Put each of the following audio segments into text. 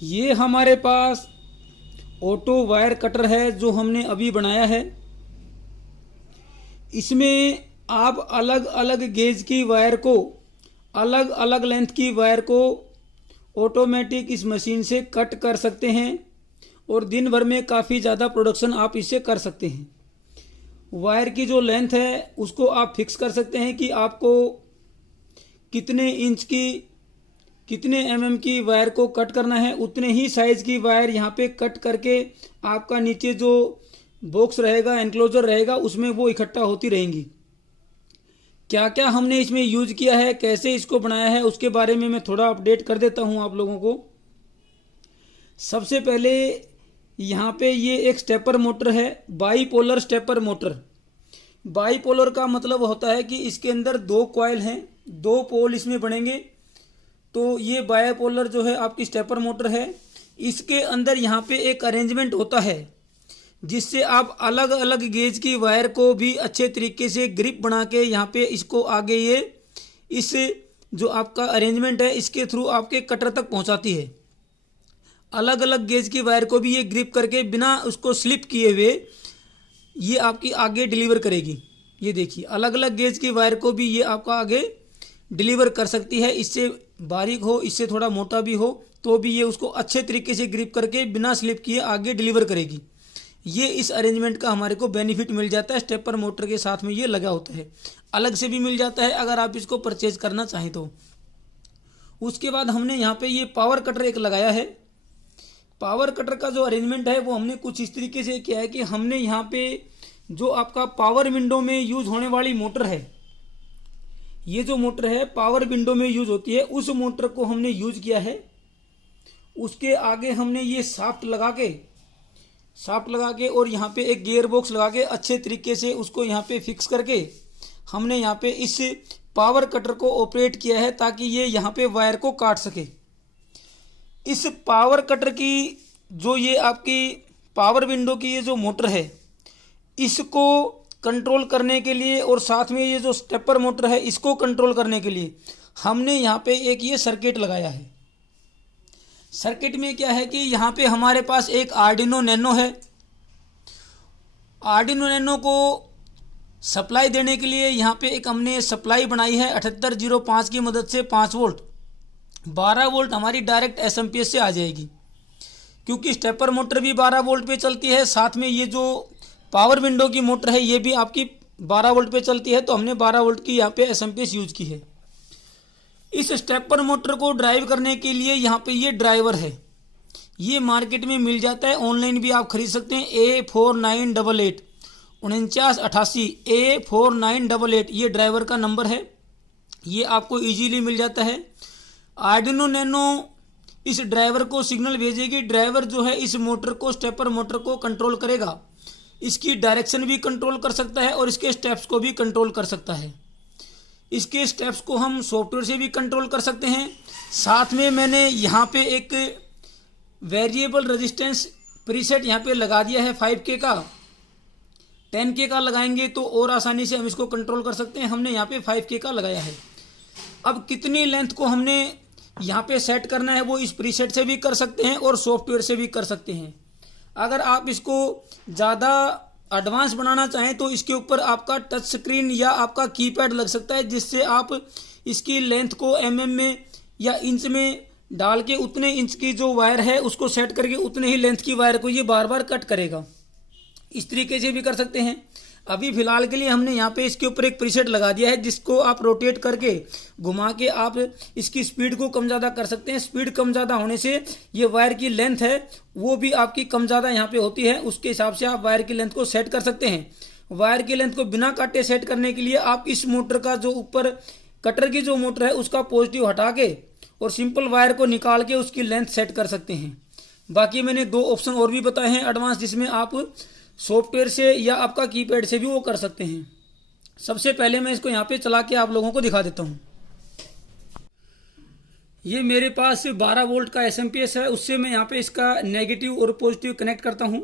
ये हमारे पास auto wire cutter है जो हमने अभी बनाया है। इसमें आप अलग अलग गेज की वायर को, अलग अलग लेंथ की वायर को ऑटोमेटिक इस मशीन से कट कर सकते हैं और दिन भर में काफ़ी ज़्यादा प्रोडक्शन आप इससे कर सकते हैं। वायर की जो लेंथ है उसको आप फिक्स कर सकते हैं कि आपको कितने इंच की, कितने एमएम की वायर को कट करना है। उतने ही साइज की वायर यहाँ पे कट करके आपका नीचे जो बॉक्स रहेगा, एनक्लोजर रहेगा, उसमें वो इकट्ठा होती रहेंगी। क्या क्या हमने इसमें यूज किया है, कैसे इसको बनाया है, उसके बारे में मैं थोड़ा अपडेट कर देता हूँ आप लोगों को। सबसे पहले यहाँ पे ये एक स्टेपर मोटर है, बाईपोलर स्टेपर मोटर। बाईपोलर का मतलब होता है कि इसके अंदर दो कॉइल हैं, दो पोल इसमें बनेंगे। तो ये बाईपोलर जो है आपकी स्टेपर मोटर है। इसके अंदर यहाँ पे एक अरेंजमेंट होता है जिससे आप अलग अलग गेज की वायर को भी अच्छे तरीके से ग्रिप बना के यहाँ पे इसको आगे ये इस जो आपका अरेंजमेंट है इसके थ्रू आपके कटर तक पहुँचाती है। अलग अलग गेज की वायर को भी ये ग्रिप करके बिना उसको स्लिप किए हुए ये आपकी आगे डिलीवर करेगी। ये देखिए, अलग अलग गेज की वायर को भी ये आपका आगे डिलीवर कर सकती है। इससे बारीक हो, इससे थोड़ा मोटा भी हो, तो भी ये उसको अच्छे तरीके से ग्रिप करके बिना स्लिप किए आगे डिलीवर करेगी। ये इस अरेंजमेंट का हमारे को बेनिफिट मिल जाता है। स्टेपर मोटर के साथ में ये लगा होता है, अलग से भी मिल जाता है अगर आप इसको परचेज करना चाहें तो। उसके बाद हमने यहाँ पे ये पावर कटर एक लगाया है। पावर कटर का जो अरेंजमेंट है वो हमने कुछ इस तरीके से किया है कि हमने यहाँ पे जो आपका पावर विंडो में यूज होने वाली मोटर है, ये जो मोटर है पावर विंडो में यूज होती है, उस मोटर को हमने यूज किया है। उसके आगे हमने ये शाफ्ट लगा के और यहाँ पे एक गियर बॉक्स लगा के अच्छे तरीके से उसको यहाँ पे फिक्स करके हमने यहाँ पे इस पावर कटर को ऑपरेट किया है ताकि ये यहाँ पे वायर को काट सके। इस पावर कटर की जो ये आपकी पावर विंडो की ये जो मोटर है, इसको कंट्रोल करने के लिए और साथ में ये जो स्टेपर मोटर है इसको कंट्रोल करने के लिए हमने यहाँ पे एक ये सर्किट लगाया है। सर्किट में क्या है कि यहाँ पे हमारे पास एक आर्डिनो नैनो है। आर्डिनो नैनो को सप्लाई देने के लिए यहाँ पे एक हमने सप्लाई बनाई है 7805 की मदद से 5 वोल्ट। 12 वोल्ट हमारी डायरेक्ट एसएमपीएस से आ जाएगी, क्योंकि स्टेपर मोटर भी 12 वोल्ट पे चलती है, साथ में ये जो पावर विंडो की मोटर है ये भी आपकी 12 वोल्ट पे चलती है। तो हमने 12 वोल्ट की यहाँ पे एसएमपीएस यूज की है। इस स्टेपर मोटर को ड्राइव करने के लिए यहाँ पे ये ड्राइवर है, ये मार्केट में मिल जाता है, ऑनलाइन भी आप खरीद सकते हैं। A4988 4988 A4988 ये ड्राइवर का नंबर है, ये आपको इजीली मिल जाता है। आर्डिनो नैनो इस ड्राइवर को सिग्नल भेजेगी। ड्राइवर जो है इस मोटर को, स्टेपर मोटर को कंट्रोल करेगा, इसकी डायरेक्शन भी कंट्रोल कर सकता है और इसके स्टेप्स को भी कंट्रोल कर सकता है। इसके स्टेप्स को हम सॉफ्टवेयर से भी कंट्रोल कर सकते हैं। साथ में मैंने यहाँ पे एक वेरिएबल रेजिस्टेंस प्रीसेट यहाँ पे लगा दिया है 5K का। 10K का लगाएंगे तो और आसानी से हम इसको कंट्रोल कर सकते हैं। हमने यहाँ पे 5K का लगाया है। अब कितनी लेंथ को हमने यहाँ पे सेट करना है वो इस प्रीसेट से भी कर सकते हैं और सॉफ्टवेयर से भी कर सकते हैं। अगर आप इसको ज़्यादा एडवांस बनाना चाहें तो इसके ऊपर आपका टच स्क्रीन या आपका कीपैड लग सकता है, जिससे आप इसकी लेंथ को एमएम में या इंच में डाल के उतने इंच की जो वायर है उसको सेट करके उतने ही लेंथ की वायर को ये बार बार कट करेगा। इस तरीके से भी कर सकते हैं। अभी फिलहाल के लिए हमने यहाँ पे इसके ऊपर एक प्रीसेट लगा दिया है जिसको आप रोटेट करके घुमा के आप इसकी स्पीड को कम ज़्यादा कर सकते हैं। स्पीड कम ज़्यादा होने से ये वायर की लेंथ है वो भी आपकी कम ज़्यादा यहाँ पे होती है, उसके हिसाब से आप वायर की लेंथ को सेट कर सकते हैं। वायर की लेंथ को बिना काटे सेट करने के लिए आप इस मोटर का जो ऊपर कटर की जो मोटर है उसका पॉजिटिव हटा के और सिंपल वायर को निकाल के उसकी लेंथ सेट कर सकते हैं। बाकी मैंने 2 ऑप्शन और भी बताए हैं एडवांस, जिसमें आप सॉफ्टवेयर से या आपका कीपैड से भी वो कर सकते हैं। सबसे पहले मैं इसको यहाँ पे चला के आप लोगों को दिखा देता हूँ। ये मेरे पास 12 वोल्ट का एसएमपीएस है, उससे मैं यहाँ पे इसका नेगेटिव और पॉजिटिव कनेक्ट करता हूँ।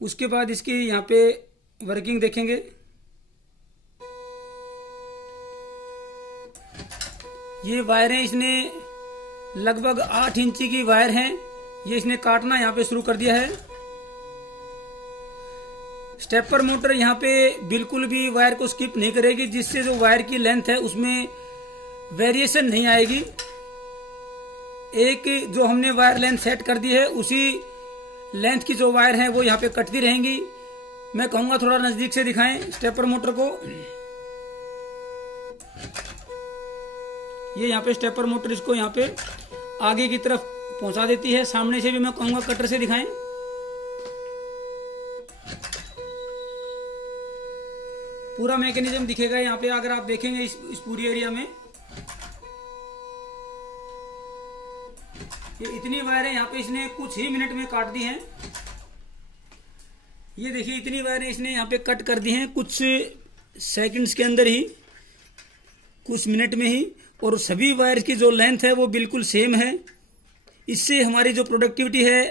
उसके बाद इसकी यहाँ पे वर्किंग देखेंगे। ये वायरें इसने लगभग 8 इंची की वायर हैं ये इसने काटना यहाँ पे शुरू कर दिया है। स्टेपर मोटर यहाँ पे बिल्कुल भी वायर को स्किप नहीं करेगी, जिससे जो वायर की लेंथ है उसमें वेरिएशन नहीं आएगी। एक जो हमने वायर लेंथ सेट कर दी है उसी लेंथ की जो वायर है वो यहाँ पे कटती रहेंगी। मैं कहूँगा थोड़ा नजदीक से दिखाएं स्टेपर मोटर को। ये यहाँ पे स्टेपर मोटर इसको यहाँ पे आगे की तरफ पहुंचा देती है। सामने से भी मैं कहूँगा कटर से दिखाएं। पूरा मैकेनिज्म दिखेगा यहाँ पे अगर आप देखेंगे इस पूरी एरिया में। ये इतनी वायरें यहाँ पे इसने कुछ ही मिनट में काट दी हैं। ये देखिए इतनी वायरें इसने यहाँ पे कट कर दी हैं कुछ सेकंड्स के अंदर ही, कुछ मिनट में ही। और सभी वायर की जो लेंथ है वो बिल्कुल सेम है। इससे हमारी जो प्रोडक्टिविटी है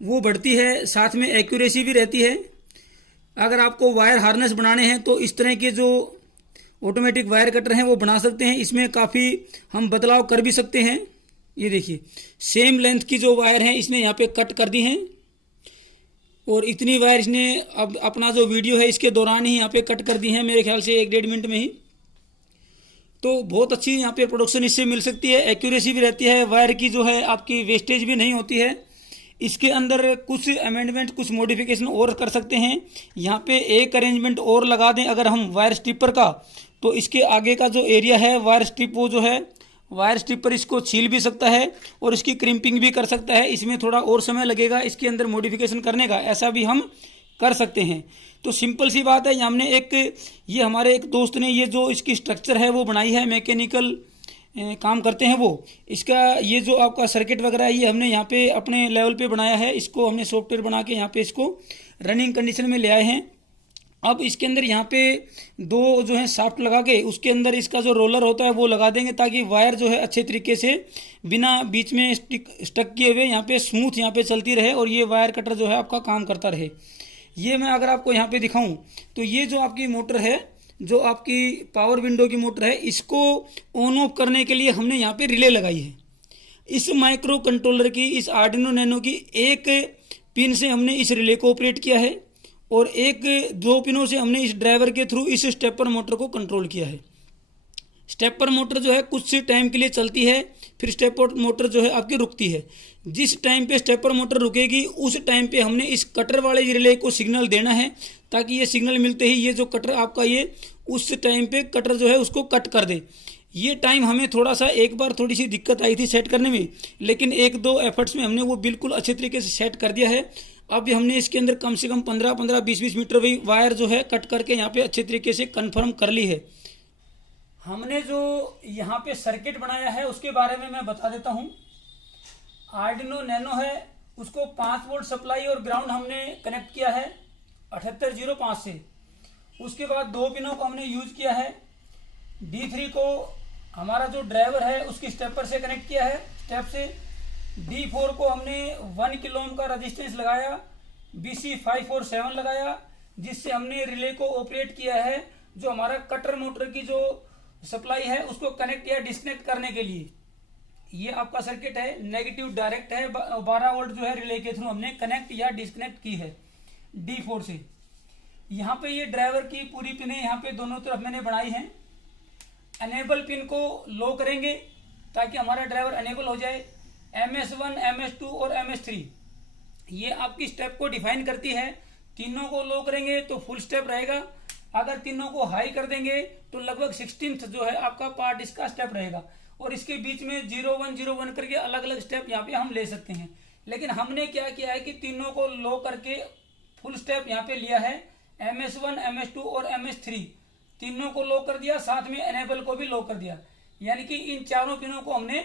वो बढ़ती है, साथ में एक्यूरेसी भी रहती है। अगर आपको वायर हार्नेस बनाने हैं तो इस तरह के जो ऑटोमेटिक वायर कटर हैं वो बना सकते हैं। इसमें काफ़ी हम बदलाव कर भी सकते हैं। ये देखिए सेम लेंथ की जो वायर हैं इसने यहाँ पे कट कर दी हैं। और इतनी वायर इसने अब अपना जो वीडियो है इसके दौरान ही यहाँ पे कट कर दी हैं, मेरे ख्याल से 1-1.5 मिनट में ही। तो बहुत अच्छी यहाँ पे प्रोडक्शन इससे मिल सकती है, एक्यूरेसी भी रहती है, वायर की जो है आपकी वेस्टेज भी नहीं होती है। इसके अंदर कुछ अमेंडमेंट, कुछ मॉडिफिकेशन और कर सकते हैं। यहाँ पे एक अरेंजमेंट और लगा दें अगर हम वायर स्ट्रिपर का, तो इसके आगे का जो एरिया है वायर स्ट्रिप, वो जो है वायर स्ट्रिपर इसको छील भी सकता है और इसकी क्रिम्पिंग भी कर सकता है। इसमें थोड़ा और समय लगेगा इसके अंदर मॉडिफिकेशन करने का, ऐसा भी हम कर सकते हैं। तो सिंपल सी बात है, हमने ये हमारे एक दोस्त ने ये जो इसकी स्ट्रक्चर है वो बनाई है, मैकेनिकल काम करते हैं वो। इसका ये जो आपका सर्किट वगैरह है ये हमने यहाँ पे अपने लेवल पे बनाया है। इसको हमने सॉफ्टवेयर बना के यहाँ पे इसको रनिंग कंडीशन में ले आए हैं। अब इसके अंदर यहाँ पे 2 जो है शाफ्ट लगा के उसके अंदर इसका जो रोलर होता है वो लगा देंगे, ताकि वायर जो है अच्छे तरीके से बिना बीच में स्टक किए हुए यहाँ पे स्मूथ यहाँ पे चलती रहे और ये वायर कटर जो है आपका काम करता रहे। ये मैं अगर आपको यहाँ पे दिखाऊं तो ये जो आपकी मोटर है, जो आपकी पावर विंडो की मोटर है, इसको ऑन ऑफ करने के लिए हमने यहाँ पे रिले लगाई है। इस माइक्रो कंट्रोलर की, इस आर्डिनो नैनो की एक पिन से हमने इस रिले को ऑपरेट किया है और 1-2 पिनों से हमने इस ड्राइवर के थ्रू इस स्टेपर मोटर को कंट्रोल किया है। स्टेपर मोटर जो है कुछ टाइम के लिए चलती है, फिर स्टेपर मोटर जो है आपकी रुकती है। जिस टाइम पे स्टेपर मोटर रुकेगी उस टाइम पे हमने इस कटर वाले रिले को सिग्नल देना है, ताकि ये सिग्नल मिलते ही ये जो कटर आपका ये उस टाइम पे कटर जो है उसको कट कर दे। ये टाइम हमें थोड़ा सा एक बार थोड़ी सी दिक्कत आई थी सेट करने में, लेकिन 1-2 एफर्ट्स में हमने वो बिल्कुल अच्छे तरीके से सेट कर दिया है। अब हमने इसके अंदर कम से कम 15-15, 20-20 मीटर वायर जो है कट करके यहाँ पे अच्छे तरीके से कन्फर्म कर ली है। हमने जो यहाँ पे सर्किट बनाया है उसके बारे में मैं बता देता हूँ। आर्डिनो नैनो है, उसको 5 वोल्ट सप्लाई और ग्राउंड हमने कनेक्ट किया है 7805 से। उसके बाद 2 पिनों को हमने यूज किया है। D3 को हमारा जो ड्राइवर है उसकी स्टेपर से कनेक्ट किया है, स्टेप से। D4 को हमने 1 किलो ओम का रजिस्टेंस लगाया, BC547 लगाया, जिससे हमने रिले को ऑपरेट किया है जो हमारा कटर मोटर की जो सप्लाई है उसको कनेक्ट या डिस्कनेक्ट करने के लिए। ये आपका सर्किट है, नेगेटिव डायरेक्ट है, 12 वोल्ट जो है रिले के थ्रू हमने कनेक्ट या डिस्कनेक्ट की है D4 से। यहाँ पे ये ड्राइवर की पूरी पिनें यहाँ पे दोनों तरफ मैंने बनाई हैं। एनेबल पिन को लो करेंगे ताकि हमारा ड्राइवर एनेबल हो जाए। MS1, MS2 और MS3 ये आपकी स्टेप को डिफाइन करती है। तीनों को लो करेंगे तो फुल स्टेप रहेगा, अगर तीनों को हाई कर देंगे तो लगभग 16th जो है आपका पार्ट इसका स्टेप रहेगा। और इसके बीच में 0101 करके अलग अलग स्टेप यहाँ पे हम ले सकते हैं। लेकिन हमने क्या किया है कि तीनों को लो करके फुल स्टेप यहाँ पे लिया है। MS1, MS2 और MS3 तीनों को लो कर दिया, साथ में एनेबल को भी लो कर दिया, यानी कि इन चारों पिनों को हमने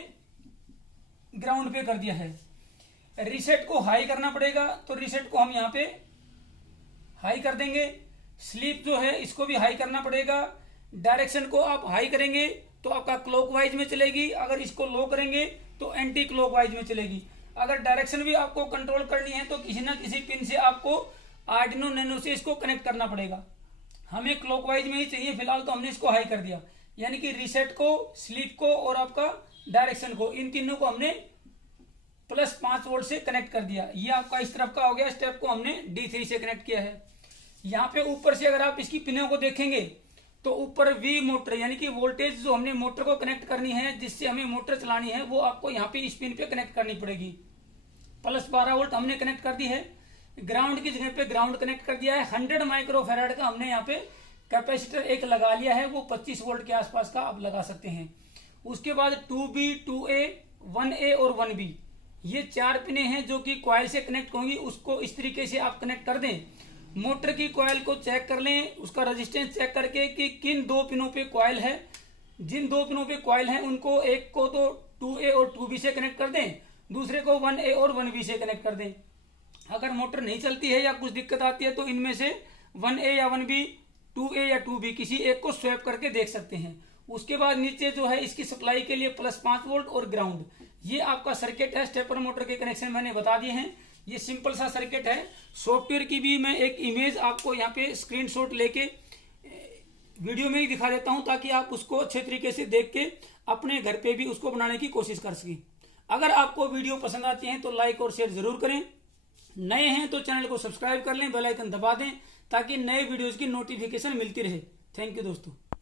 ग्राउंड पे कर दिया है। रीसेट को हाई करना पड़ेगा, तो रीसेट को हम यहाँ पे हाई कर देंगे। स्लीप जो है इसको भी हाई करना पड़ेगा। डायरेक्शन को आप हाई करेंगे तो आपका क्लॉकवाइज में चलेगी, अगर इसको लो करेंगे तो एंटी क्लॉकवाइज में चलेगी। अगर डायरेक्शन भी आपको कंट्रोल करनी है तो किसी ना किसी पिन से आपको आर्डिनो नैनो से इसको कनेक्ट करना पड़ेगा। हमें क्लॉकवाइज में ही चाहिए फिलहाल, तो हमने इसको हाई कर दिया, यानी कि रीसेट को, स्लीप को और आपका डायरेक्शन को, इन तीनों को हमने +5 वोल्ट से कनेक्ट कर दिया। ये आपका इस तरफ का हो गया, स्टेप को हमने D3 से कनेक्ट किया है। यहाँ पे ऊपर से अगर आप इसकी पिनों को देखेंगे तो ऊपर V मोटर यानी कि वोल्टेज जो हमने मोटर को कनेक्ट करनी है, जिससे हमें मोटर चलानी है, वो आपको यहाँ पे इस पिन पे कनेक्ट करनी पड़ेगी। +12 वोल्ट हमने कनेक्ट कर दी है। ग्राउंड की जगह पे ग्राउंड कनेक्ट कर दिया है। 100 माइक्रोफैराड का हमने यहाँ पे कैपेसिटर एक लगा लिया है, वो 25 वोल्ट के आसपास का आप लगा सकते हैं। उसके बाद 2B, 2A, 1A और 1B, ये 4 पिने हैं जो कि कॉइल से कनेक्ट होंगी। उसको इस तरीके से आप कनेक्ट कर दें। मोटर की कॉइल को चेक कर लें, उसका रेजिस्टेंस चेक करके कि किन 2 पिनों पे कॉइल है। जिन 2 पिनों पे कॉइल है उनको एक को तो 2A और 2B से कनेक्ट कर दें, दूसरे को 1A और 1B से कनेक्ट कर दें। अगर मोटर नहीं चलती है या कुछ दिक्कत आती है तो इनमें से 1A या 1B, 2A या 2B किसी एक को स्वैप करके देख सकते हैं। उसके बाद नीचे जो है इसकी सप्लाई के लिए +5 वोल्ट और ग्राउंड, ये आपका सर्किट है। स्टेपर मोटर के कनेक्शन मैंने बता दिए हैं। ये सिंपल सा सर्किट है। सॉफ्टवेयर की भी मैं एक इमेज आपको यहाँ पे स्क्रीनशॉट लेके वीडियो में ही दिखा देता हूँ, ताकि आप उसको अच्छे तरीके से देख के अपने घर पे भी उसको बनाने की कोशिश कर सकें। अगर आपको वीडियो पसंद आती है तो लाइक और शेयर जरूर करें। नए हैं तो चैनल को सब्सक्राइब कर लें, बेल आइकन दबा दें ताकि नए वीडियोज की नोटिफिकेशन मिलती रहे। थैंक यू दोस्तों।